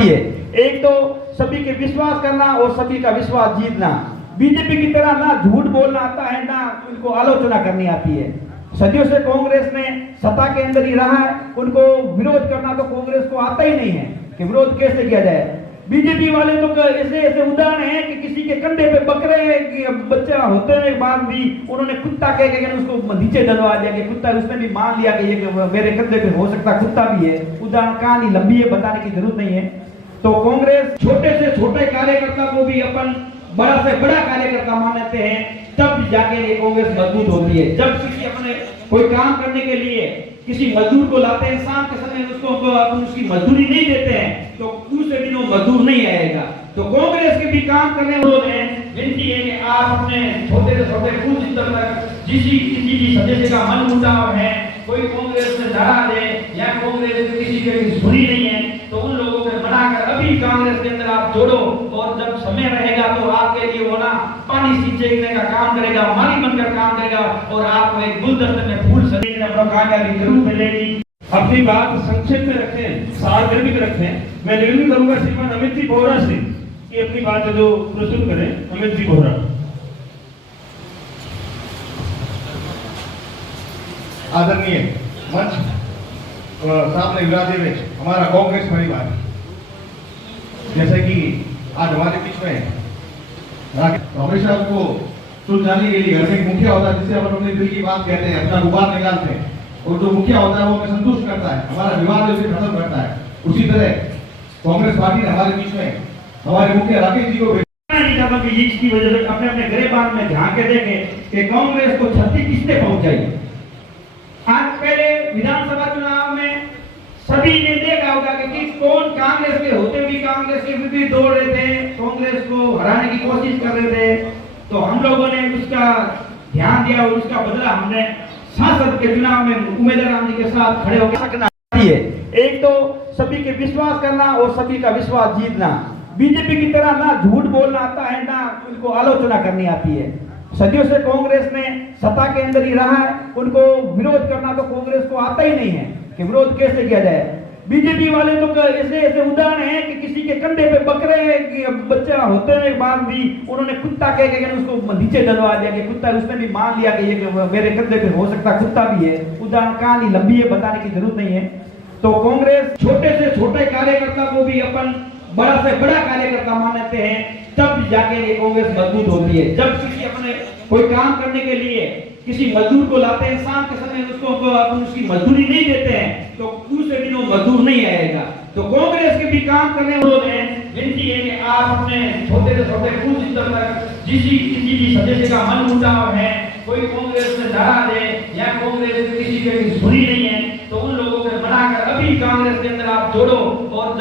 चाहती है। एक तो सभी के विश्वास करना और सभी का विश्वास जीतना। बीजेपी की तरह ना झूठ बोलना आता है, ना उनको आलोचना करनी आती है। सदियों से कांग्रेस ने सत्ता के अंदर ही रहा है, उनको विरोध करना तो कांग्रेस को आता ही नहीं है कि विरोध कैसे किया जाए। बीजेपी वाले तो ऐसे ऐसे उदाहरण हैं कि किसी के कंधे पे बकरे बच्चा होते हुए बाद भी उन्होंने कुत्ता कह के उसको नीचे डलवा दिया कि कुत्ता, उसने भी मान लिया कि ये मेरे कंधे पे हो सकता कुत्ता भी है। उदाहरण कहानी लंबी है, बताने की जरूरत नहीं है। तो कांग्रेस छोटे से छोटे कार्यकर्ता को भी अपन बड़ा से बड़ा कार्यकर्ता मानते हैं, तब जाके ये कांग्रेस मजबूत होती है। जब किसी अपने कोई काम करने के लिए किसी मजदूर को लाते हैं, शाम के समय उसको अपन उसकी मजदूरी नहीं देते हैं तो दूसरे दिन वो मजदूर नहीं आएगा। तो कांग्रेस के भी काम करने वाले हैं, विनती है कि आप अपने छोटे से छोटे बूथ स्तर तक किसी भी सदस्य का मन मुटाव है, कोई कांग्रेस में डरा दे या कांग्रेस किसी की सुनी नहीं है, तो उन लोगों को मनाकर अभी कांग्रेस के अंदर आप जोड़ो। और जब समय रहेगा तो आपके लिए वो ना पानी सींचने का काम करेगा, माली बनकर काम करेगा और आपको एक गुलदस्ते में फूल सजाने कामयाबी जरूर मिलेगी। अपनी बात संक्षेप में रखें, सार्वजनिक रखें। मैं निवेदन करूंगा श्रीमान अमित जी बोहरा से कि अपनी बात जो प्रस्तुत करें। अमित जी बोहरा। आदरणीय मंच सामने विराजे हमारा कांग्रेस परिवार, जैसे कि आज हमारे बीच में हमेशा उनको सुलझाने के लिए घर में मुखिया होता है, जिससे अपन अपने दिल की बात कहते हैं, अपना गुबार निकालते हैं, और जो मुखिया होता है वो हमें संतुष्ट करता है, हमारा विवाद उसे खत्म करता है। उसी तरह कांग्रेस पार्टी ने हमारे बीच में हमारे मुखिया राकेश जी को इसकी वजह से अपने अपने गिरेबान में झांक के देखें कि कांग्रेस को क्षति किसने पहुंचाई। आज पहले विधानसभा चुनाव में सभी ने देखा होगा कि कौन कांग्रेस के होते हुए कांग्रेस के विरुद्ध दौड़ रहे थे, कांग्रेस को हराने की कोशिश कर रहे थे। तो हम लोगों ने उसका ध्यान दिया और उसका बदला हमने सांसद के चुनाव में उम्मीदवार जी के साथ खड़े होकर सकना है। एक तो सभी के विश्वास करना और सभी का विश्वास जीतना। बीजेपी की तरह ना झूठ बोलना आता है, ना उनको आलोचना करनी आती है। सदियों से कांग्रेस ने सत्ता के अंदर ही रहा है, उनको विरोध करना तो कांग्रेस को आता ही नहीं है कि विरोध कैसे किया जाए। बीजेपी वाले तो ऐसे ऐसे उदाहरण हैं कि किसी के कंधे पे बकरे बच्चा होते हुए बाद भी उन्होंने कुत्ता कह के उसको नीचे डलवा दिया कि कुत्ता, उसने भी मान लिया कि ये मेरे कंधे पे हो सकता कुत्ता भी है। उदाहरण कहानी लंबी है, बताने की जरूरत नहीं है। तो कांग्रेस छोटे से छोटे कार्यकर्ता को भी अपन बड़ा से बड़ा कार्यकर्ता मानते हैं, तब जाके ये कांग्रेस मजबूत होती है। जब किसी अपने कोई काम करने के लिए किसी मजदूर को लाते हैं, शाम के समय उसको अपन उसकी मजदूरी नहीं देते हैं तो दूसरे दिन वो मजदूर नहीं आएगा। तो कांग्रेस के भी काम करने वाले हैं, विनती है कि आप अपने छोटे से छोटे बूथ स्तर तक किसी भी सदस्य का मन मुटाव है, कोई कांग्रेस में डरा दे या कांग्रेस किसी की सुनी नहीं है, तो उन लोगों को मनाकर अभी कांग्रेस के अंदर आप जोड़ो। और जब